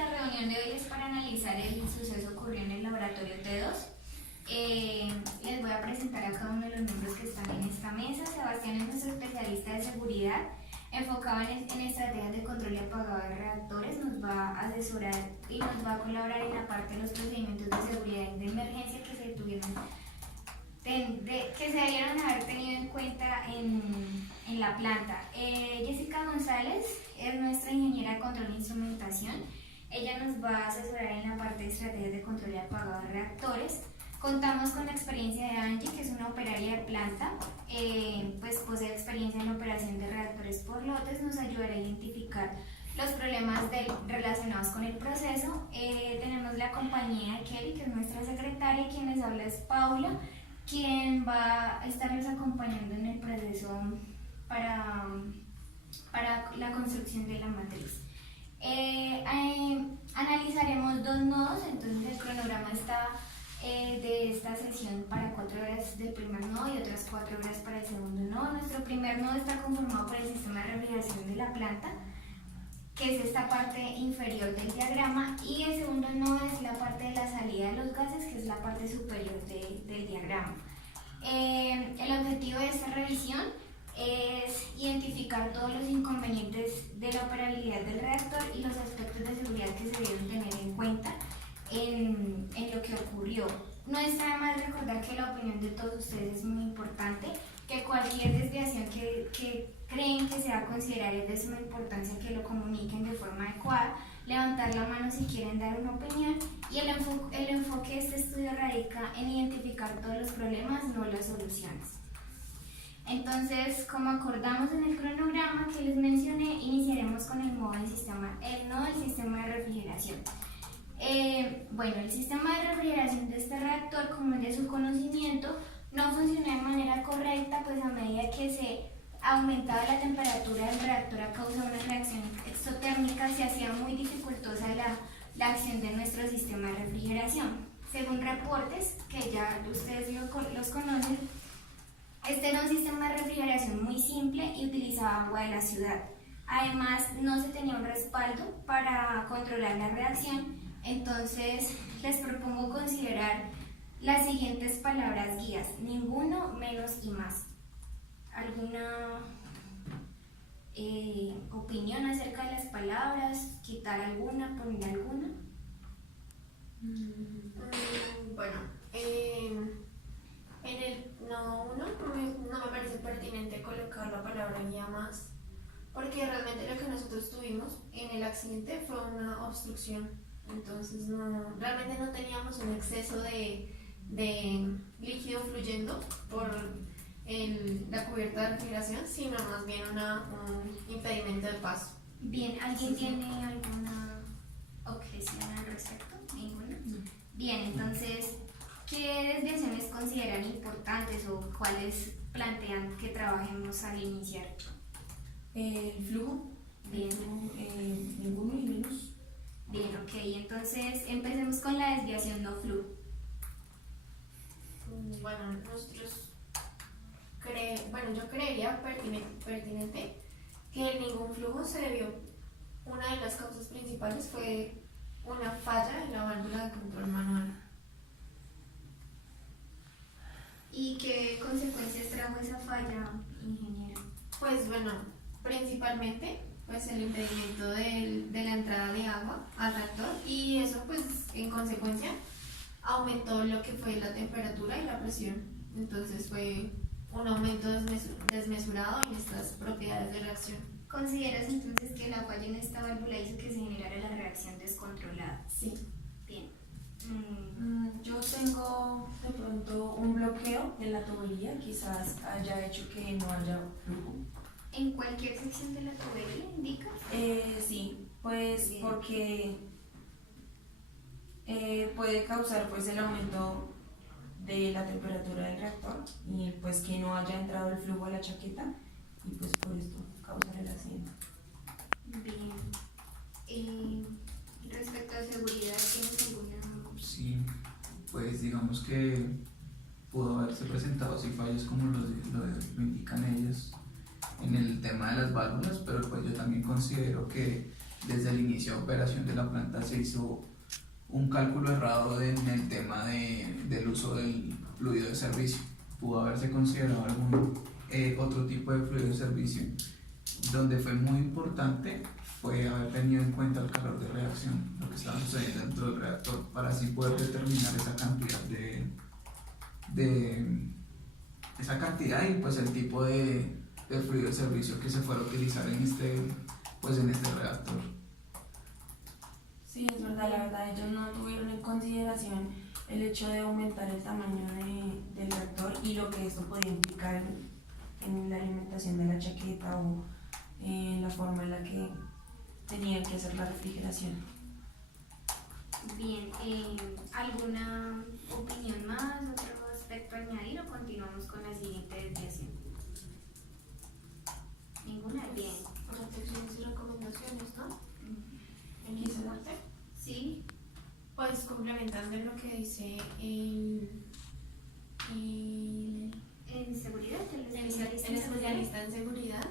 la reunión de hoy es para analizar el suceso ocurrido en el laboratorio T2. Les voy a presentar a cada uno de los miembros que están en esta mesa. Sebastián es nuestro especialista de seguridad, enfocado en estrategias de control y apagado de reactores. Nos va a asesorar y nos va a colaborar en la parte de los procedimientos de seguridad de emergencia que se debieron haber tenido en cuenta en la planta. Jessica González es nuestra ingeniera de control e instrumentación. Ella nos va a asesorar en la parte de estrategias de control y apagado de reactores. Contamos con la experiencia de Angie, que es una operaria de planta, pues posee experiencia en operación de reactores por lotes, nos ayudará a identificar los problemas relacionados con el proceso. Tenemos la compañía de Kelly, que es nuestra secretaria, y quien les habla es Paula, quien va a estarles acompañando en el proceso para la construcción de la matriz. Analizaremos dos nodos, entonces el cronograma está de esta sesión para 4 horas del primer nodo y otras 4 horas para el segundo nodo. Nuestro primer nodo está conformado por el sistema de refrigeración de la planta, que es esta parte inferior del diagrama, y el segundo nodo es la parte de la salida de los gases, que es la parte superior del diagrama. El objetivo de esta revisión es identificar todos los inconvenientes de la operabilidad del reactor y los aspectos de seguridad que se deben tener en cuenta en lo que ocurrió. No está de más recordar que la opinión de todos ustedes es muy importante, que cualquier desviación que creen que sea considerada es de suma importancia que lo comuniquen de forma adecuada, levantar la mano si quieren dar una opinión, y el enfoque de este estudio radica en identificar todos los problemas, no las soluciones. Entonces, como acordamos en el cronograma que les mencioné, iniciaremos con el nodo del sistema de refrigeración. Bueno, el sistema de refrigeración de este reactor, como es de su conocimiento, no funciona de manera correcta, pues a medida que se aumentaba la temperatura del reactor a causa de una reacción exotérmica, se hacía muy dificultosa la acción de nuestro sistema de refrigeración. Según reportes, que ya ustedes los conocen, este era un sistema de refrigeración muy simple y utilizaba agua de la ciudad. Además, no se tenía un respaldo para controlar la reacción. Entonces, les propongo considerar las siguientes palabras guías: ninguno, menos y más. ¿Alguna opinión acerca de las palabras? ¿Quitar alguna, poner alguna? Bueno, en el nodo 1 no me parece pertinente colocar la palabra guía más, porque realmente lo que nosotros tuvimos en el accidente fue una obstrucción. Entonces realmente no teníamos un exceso de líquido fluyendo por la cubierta de refrigeración, sino más bien un impedimento de paso. Bien, ¿alguien tiene alguna objeción al respecto? ¿Ninguna? No. Bien, entonces, ¿qué desviaciones consideran importantes o cuáles plantean que trabajemos al iniciar? El flujo. Bien. Ninguno y menos. Bien, ok, entonces empecemos con la desviación no flujo. Bueno, yo creería pertinente que ningún flujo se debió. Una de las causas principales fue una falla en la válvula de control manual. ¿Y qué consecuencias trajo esa falla, ingeniero? Pues bueno, principalmente pues el impedimento de la entrada de agua al reactor, y eso pues en consecuencia aumentó lo que fue la temperatura y la presión. Entonces fue un aumento desmesurado en estas propiedades de reacción. ¿Consideras entonces que la falla en esta válvula hizo que se generara la reacción descontrolada? Sí. Bien. Yo tengo de pronto un bloqueo en la tubería, quizás haya hecho que no haya flujo. ¿En cualquier sección de la tubería indicas? Sí, pues Bien. porque puede causar pues el aumento de la temperatura del reactor y pues que no haya entrado el flujo a la chaqueta, y pues por esto causar el accidente. Bien. Respecto a seguridad, ¿tienes alguna? Sí, pues digamos que pudo haberse presentado así fallas como lo indican ellas en el tema de las válvulas, pero pues yo también considero que desde el inicio de operación de la planta se hizo un cálculo errado en el tema del uso del fluido de servicio. Pudo haberse considerado algún otro tipo de fluido de servicio. Donde fue muy importante fue haber tenido en cuenta el calor de reacción, lo que estaba sucediendo dentro del reactor, para así poder determinar esa cantidad esa cantidad y pues el tipo de fluido de servicio que se fuera a utilizar en este reactor. Sí, es verdad, la verdad ellos no tuvieron en consideración el hecho de aumentar el tamaño del reactor y lo que esto podía implicar en la alimentación de la chaqueta o en la forma en la que tenían que hacer la refrigeración. Bien, ¿alguna opinión más, otro aspecto a añadir o continuamos con la siguiente desviación? Ninguna, bien. Reflexiones y recomendaciones, ¿no? En esa parte. Sí, Pues complementando lo que dice en seguridad, el especialista en seguridad,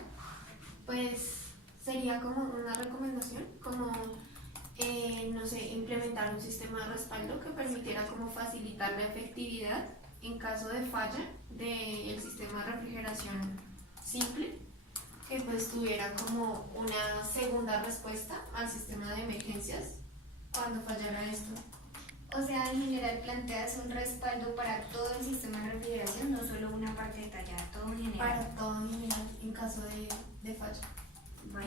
pues sería como una recomendación, como no sé, implementar un sistema de respaldo que permitiera como facilitar la efectividad en caso de falla del sistema de refrigeración simple, que pues tuviera como una segunda respuesta al sistema de emergencias cuando fallara esto. o sea, en general planteas un respaldo para todo el sistema de refrigeración, no solo una parte detallada, todo en general. Para todo en general en caso de falla.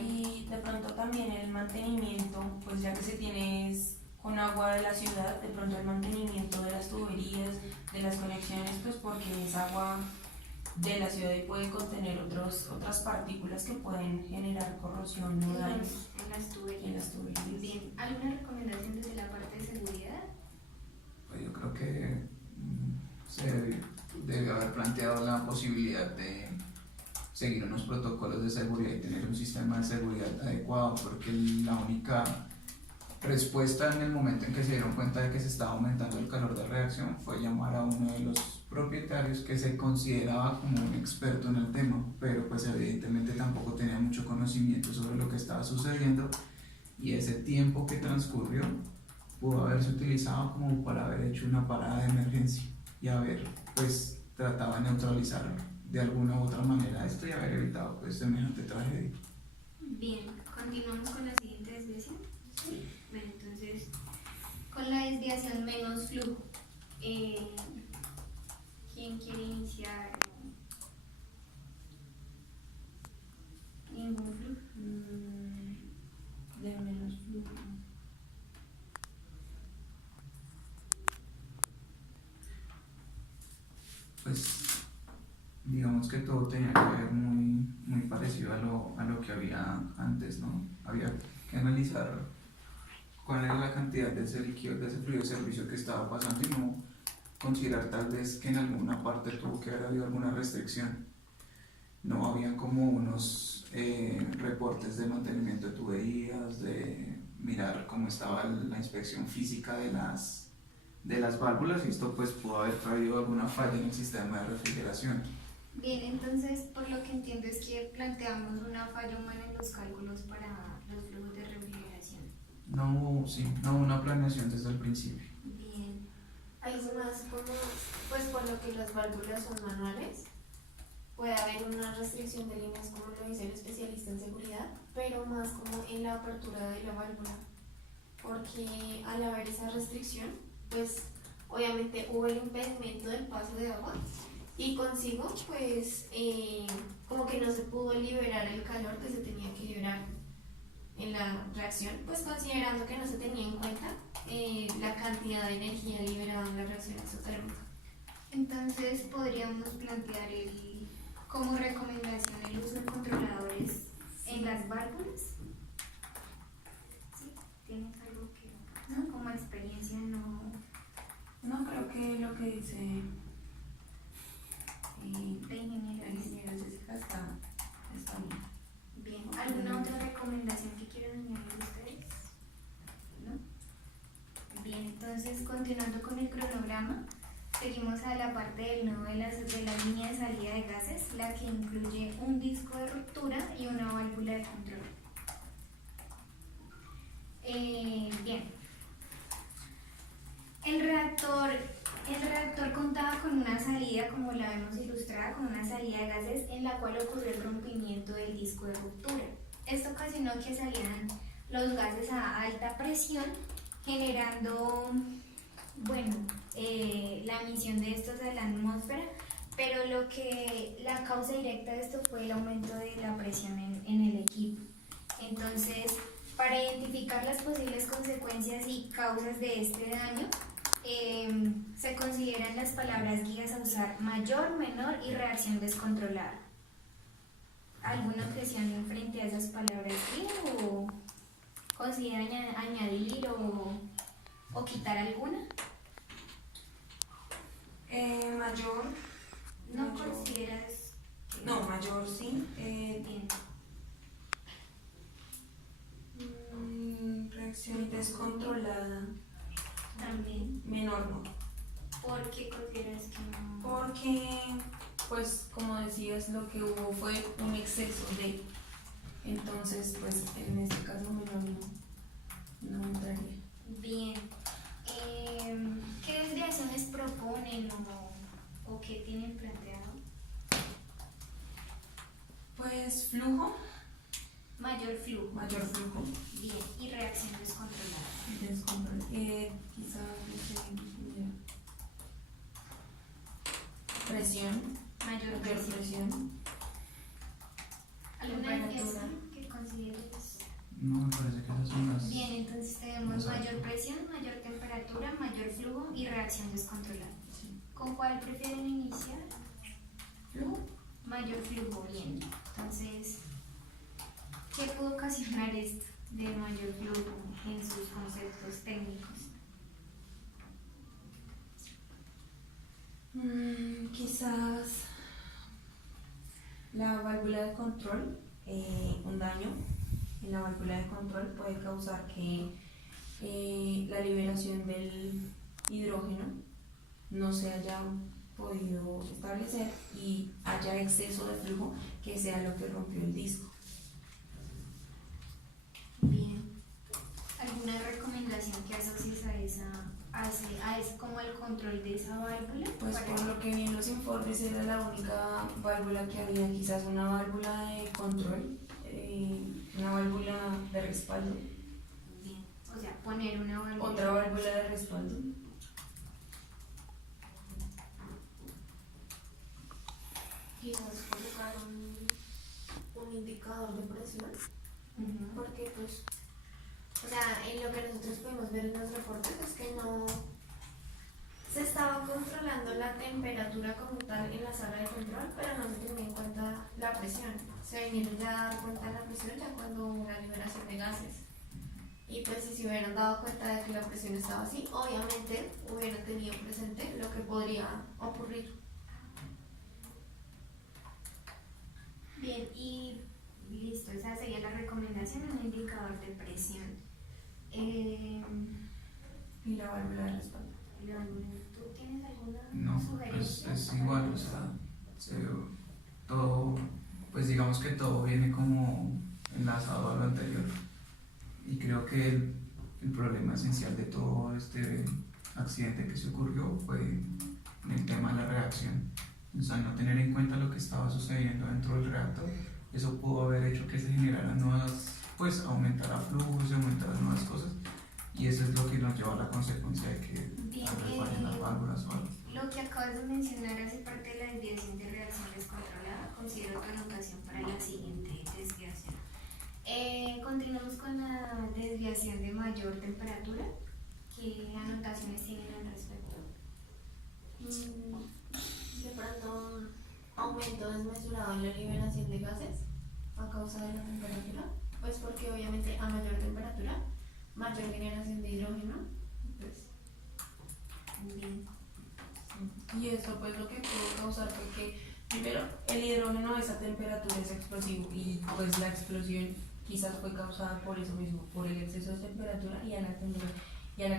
Y de pronto también el mantenimiento, pues ya que se tiene con agua de la ciudad, de pronto el mantenimiento de las tuberías, de las conexiones, pues porque es agua de la ciudad y puede contener otras partículas que pueden generar corrosión o daños En las tuberías. en las tuberías. Bien, ¿alguna recomendación desde la parte de seguridad? Pues yo creo que se debe haber planteado la posibilidad de seguir unos protocolos de seguridad y tener un sistema de seguridad adecuado, porque la única respuesta en el momento en que se dieron cuenta de que se estaba aumentando el calor de reacción fue llamar a uno de los propietarios que se consideraba como un experto en el tema, pero pues evidentemente tampoco tenía mucho conocimiento sobre lo que estaba sucediendo, y ese tiempo que transcurrió pudo haberse utilizado como para haber hecho una parada de emergencia y haber pues tratado de neutralizar de alguna u otra manera esto y haber evitado pues semejante tragedia. Bien, continuamos con la siguiente desviación. Sí. Bueno, entonces, con la desviación menos flujo, ¿quién quiere iniciar? ¿Ningún flujo? De menos flujo. Pues digamos que todo tenía que ver muy parecido a lo que había antes, ¿no? Había que analizar cuál era la cantidad de ese líquido, de ese fluido de servicio que estaba pasando y no considerar tal vez que en alguna parte tuvo que haber habido alguna restricción. No había como unos reportes de mantenimiento de tuberías, de mirar cómo estaba la inspección física de las válvulas, y esto pues pudo haber traído alguna falla en el sistema de refrigeración. Bien, entonces, por lo que entiendo es que planteamos una falla humana en los cálculos para los flujos de refrigeración. No hubo una planeación desde el principio. Bien, Ahí es más como, pues por lo que las válvulas son manuales, puede haber una restricción de líneas como lo dice el especialista en seguridad, pero más como en la apertura de la válvula, porque al haber esa restricción, pues obviamente hubo el impedimento del paso de agua y consigo pues como que no se pudo liberar el calor que se tenía que liberar en la reacción, pues considerando que no se tenía en cuenta la cantidad de energía liberada en la reacción exotérmica. entonces podríamos plantear como recomendación el uso de controladores en las válvulas. ¿Sí? ¿Tienes algo que, no? Como experiencia no? No, creo que lo que dice De la ingeniero. ingeniera Jessica está bien. Bien, ¿alguna otra recomendación que quieran añadir ustedes? ¿No? Bien, entonces continuando con el cronograma, seguimos a la parte del nodo de la línea de salida de gases, la que incluye un disco de ruptura y una válvula de control. Bien, el reactor contaba con una salida, como la vemos ilustrada, con una salida de gases en la cual ocurrió el rompimiento del disco de ruptura. Esto ocasionó que salieran los gases a alta presión, generando, bueno, la emisión de estos a la atmósfera, pero la causa directa de esto fue el aumento de la presión en el equipo. Entonces, para identificar las posibles consecuencias y causas de este daño, se consideran las palabras guías a usar: mayor, menor y reacción descontrolada. ¿Alguna objeción frente a esas palabras guía o considera añadir o quitar alguna? Mayor. ¿No Mayor. consideras que No, mayor sí. bien? Reacción descontrolada. También. Menor no. ¿Por qué consideras que no? Porque, pues, como decías, lo que hubo fue un exceso de. Entonces, pues, en este caso menor no entraría. Bien. ¿Qué desviaciones proponen o qué tienen planteado? Pues, flujo. Mayor flujo. Mayor flujo. Bien. Y reacción descontrolada. Descontrol. Quizás, no sé, mira. Presión. Mayor Mayor presión. presión. ¿Alguna Temperatura. desviación que consideres? No, me parece que esas son las... Bien, entonces tenemos Exacto. mayor presión, mayor temperatura, mayor flujo y reacción descontrolada. Sí. ¿Con cuál prefieren iniciar? Flujo. Mayor flujo, bien. Entonces, ¿qué puede ocasionar esto de mayor flujo en sus conceptos técnicos? Quizás la válvula de control, un daño en la válvula de control puede causar que la liberación del hidrógeno no se haya podido establecer y haya exceso de flujo que sea lo que rompió el disco. Bien. ¿Alguna recomendación que asocies a ese como el control de esa válvula? Pues Para- por lo que vi en los informes era la única válvula que había, quizás una válvula de control, una válvula de respaldo, Bien. O sea, poner una válvula. otra válvula de respaldo. Quizás colocar un indicador de presión, Ujú. porque pues, o sea, en lo que nosotros podemos ver en los reportes es que no se estaba controlando la temperatura como tal en la sala de control, pero no se tenía en cuenta la presión. Se vinieron ya a dar cuenta de la presión ya cuando hubo una liberación de gases. Y pues si se hubieran dado cuenta de que la presión estaba así, obviamente hubieran tenido presente lo que podría ocurrir. Bien, y listo, esa sería la recomendación, un indicador de presión. Y la válvula de respaldo. ¿Tú tienes alguna No, pues sugerencia? es igual, o sea, todo, pues digamos que todo viene como enlazado a lo anterior. Y creo que el problema esencial de todo este accidente que se ocurrió fue en el tema de la reacción. O sea, no tener en cuenta lo que estaba sucediendo dentro del reactor, eso pudo haber hecho que se generaran nuevas, pues aumentara flujos y aumentara nuevas cosas. Y eso es lo que nos lleva a la consecuencia de que Bien, tal vez fallen las válvulas o algo. lo que acabas de mencionar hace parte de la desviación de reacción descontrolada. Considero tu anotación para la siguiente desviación. Continuamos con la desviación de mayor temperatura. ¿Qué anotaciones tienen al respecto? De pronto un aumento desmesurado en la liberación de gases a causa de la temperatura, pues porque obviamente a mayor temperatura, mayor generación de hidrógeno, pues Bien. Y esto pues lo que pudo causar fue que primero el hidrógeno a esa temperatura es explosivo y pues la explosión quizás fue causada por eso mismo, por el exceso de temperatura y a la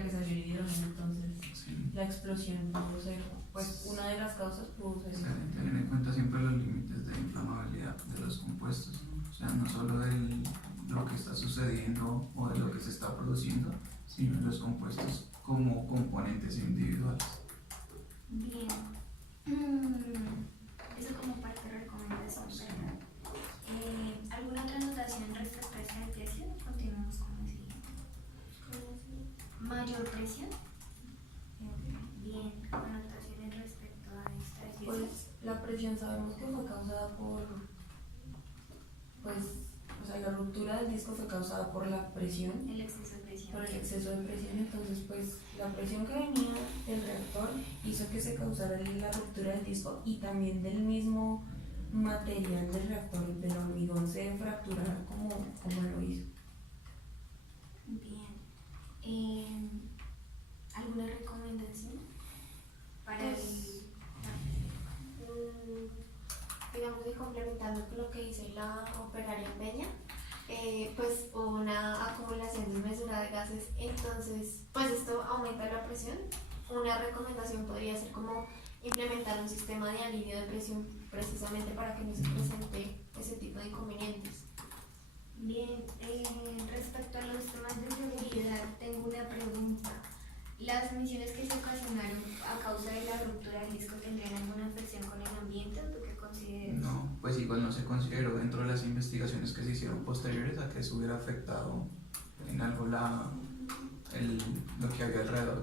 que salió el hidrógeno. Entonces Sí. la explosión pudo ser, pues una de las causas pudo ser esa. Tener en cuenta siempre los límites de inflamabilidad de los compuestos, o sea, no solo del lo que está sucediendo o de lo que se está produciendo, sino de los compuestos como componentes individuales. Bien. Eso como parte de recomendación, ¿verdad? ¿Alguna otra anotación respecto a esta desviación? Continuamos con la siguiente. Mayor presión. Bien, anotaciones respecto a esta desviación. Pues la presión sabemos que fue causada por, pues, o sea, la ruptura del disco fue causada por la presión, El exceso de presión. por el exceso de presión. Entonces, pues, la presión que venía del reactor hizo que se causara la ruptura del disco y también del mismo material del reactor, del hormigón, se fracturara como lo hizo. Bien. ¿Alguna recomendación para Pues, digamos, y complementando con lo que dice la operaria Peña, pues hubo una acumulación desmesurada de gases, entonces pues esto aumenta la presión. Una recomendación podría ser como implementar un sistema de alivio de presión precisamente para que no se presente ese tipo de inconvenientes. Bien, respecto a los temas de seguridad, tengo una pregunta. ¿Las emisiones que se ocasionaron a causa de la ruptura del disco tendrían alguna afección con el ambiente o tú qué consideras? No, pues igual no se consideró dentro de las investigaciones que se hicieron posteriores a que eso hubiera afectado en algo lo que había alrededor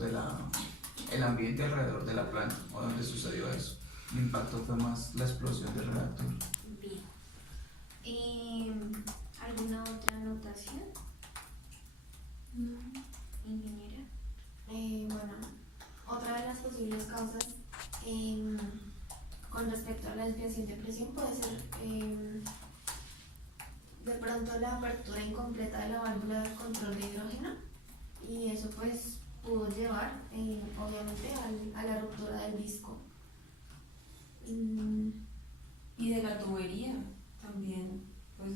el ambiente alrededor de la planta o donde sucedió eso. El impacto fue más la explosión del reactor. Bien. ¿Alguna otra anotación? Ingeniera. Bueno, otra de las posibles causas con respecto a la desviación de presión puede ser de pronto la apertura incompleta de la válvula de control de hidrógeno, y eso pues pudo llevar obviamente a la ruptura del disco. Y de la tubería también, pues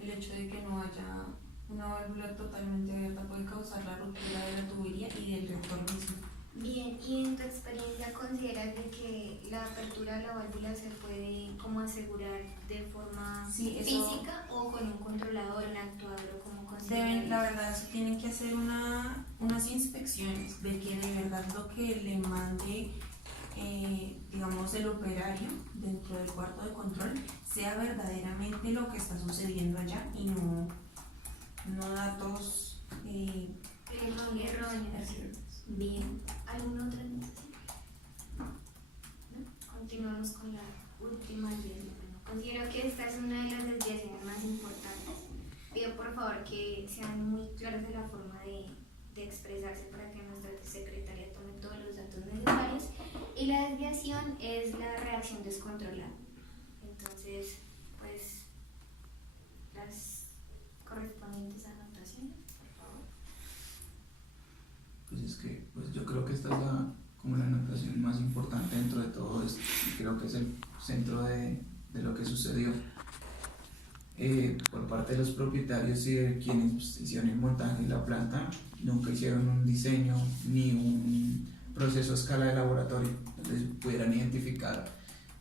el hecho de que no haya una válvula totalmente abierta puede causar la ruptura de la tubería y del reactor mismo. Bien, ¿y en tu experiencia consideras de que la apertura de la válvula se puede como asegurar de forma Sí, eso- física o con un controlador, un actuador o como consideras? Deben, la verdad, se tienen que hacer unas inspecciones de que de verdad lo que le mande, digamos, el operario dentro del cuarto de control sea verdaderamente lo que está sucediendo allá y no datos Erróneos. Bien, ¿alguna otra anotación? ¿No? Continuamos con la última desviación. Bueno, considero que esta es una de las desviaciones más importantes. Pido por favor que sean muy claros de la forma de expresarse para que nuestra secretaria tome todos los datos necesarios. Y la desviación es la reacción descontrolada. Entonces, pues, las correspondientes anotaciones, por favor. Pues es que pues yo creo que esta es como la anotación más importante dentro de todo esto y creo que es el centro de lo que sucedió. Por parte de los propietarios y de quienes pues, hicieron el montaje de la planta, nunca hicieron un diseño ni un proceso a escala de laboratorio donde pudieran identificar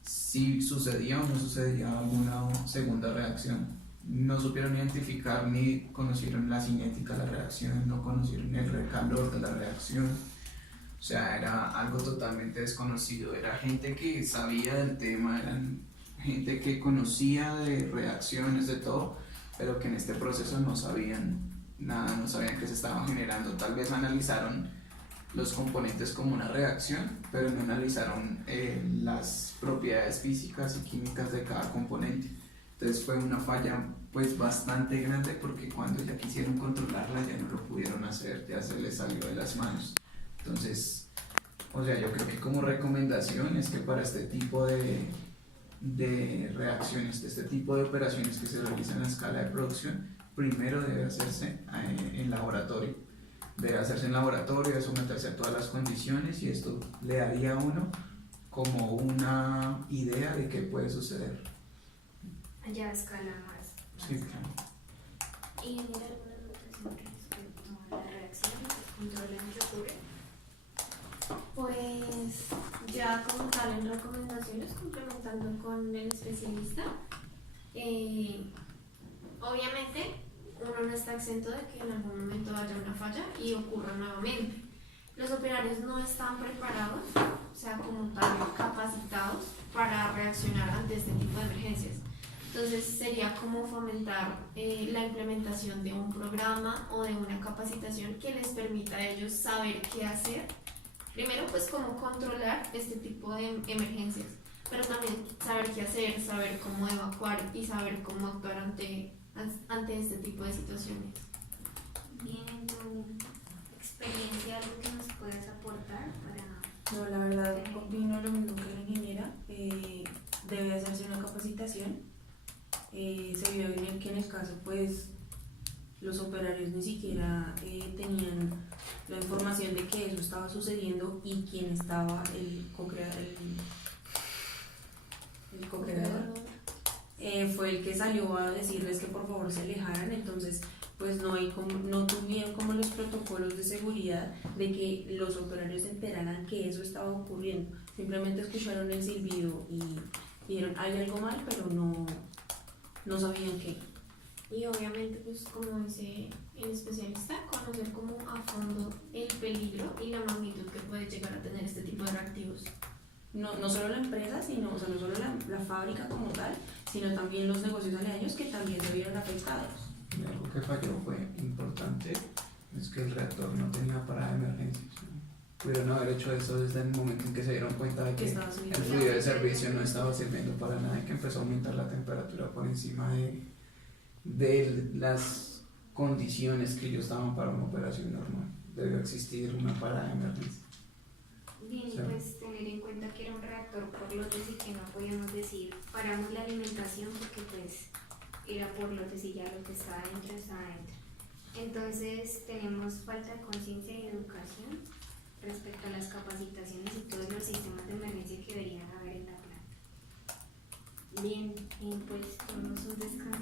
si sucedía o no sucedía alguna segunda reacción. No supieron identificar ni conocieron la cinética de la reacción, no conocieron el recalor de la reacción. O sea, era algo totalmente desconocido. Era gente que sabía del tema, eran gente que conocía de reacciones, de todo, pero que en este proceso no sabían nada, no sabían qué se estaba generando. Tal vez analizaron los componentes como una reacción, pero no analizaron las propiedades físicas y químicas de cada componente. Entonces fue una falla pues bastante grande porque cuando ya quisieron controlarla ya no lo pudieron hacer, ya se les salió de las manos. Entonces, o sea, yo creo que como recomendación es que para este tipo de reacciones, de este tipo de operaciones que se realizan a escala de producción, primero debe hacerse en laboratorio. Debe hacerse en laboratorio, debe someterse a todas las condiciones y esto le daría a uno como una idea de qué puede suceder. Ya a escala más. Sí, claro. ¿Y genera alguna anotación respecto a la reacción que controlan que ocurre? Pues ya como tal en recomendaciones, complementando con el especialista, Obviamente, uno no está exento de que en algún momento haya una falla y ocurra nuevamente. Los operarios no están preparados, o sea, como tal, capacitados para reaccionar ante este tipo de emergencias. Entonces sería como fomentar la implementación de un programa o de una capacitación que les permita a ellos saber qué hacer. Primero, pues cómo controlar este tipo de emergencias, pero también saber qué hacer, saber cómo evacuar y saber cómo actuar ante este tipo de situaciones. Bien, en tu experiencia, ¿algo que nos puedas aportar para...? No, la verdad, opino lo mismo que la ingeniera. Debe hacerse una capacitación. Se vio que en el caso, pues, los operarios ni siquiera tenían la información de que eso estaba sucediendo y quién estaba el co-creador. Fue el que salió a decirles que por favor se alejaran. Entonces pues no tuvieron como los protocolos de seguridad de que los operarios se enteraran que eso estaba ocurriendo. Simplemente escucharon el silbido y dijeron hay algo mal, pero no sabían qué. Y obviamente, pues como dice el especialista, conocer como a fondo el peligro y la magnitud que puede llegar a tener este tipo de reactivos. No solo la empresa, sino, o sea, no solo la fábrica como tal, sino también los negocios aledaños que también se vieron afectados. Y algo que falló fue importante, es que el reactor no tenía parada de emergencias, ¿no? Pudieron haber hecho eso desde el momento en que se dieron cuenta de que el fluido de servicio no estaba sirviendo para nada y que empezó a aumentar la temperatura por encima de las condiciones que ellos estaban para una operación normal. Debió existir una parada de emergencia. Bien, y pues tener en cuenta que era un reactor por lotes y que no podíamos decir paramos la alimentación porque pues era por lotes y ya lo que estaba dentro estaba dentro. Entonces tenemos falta de conciencia y educación respecto a las capacitaciones y todos los sistemas de emergencia que deberían haber en la planta. Bien, y pues tenemos un descanso.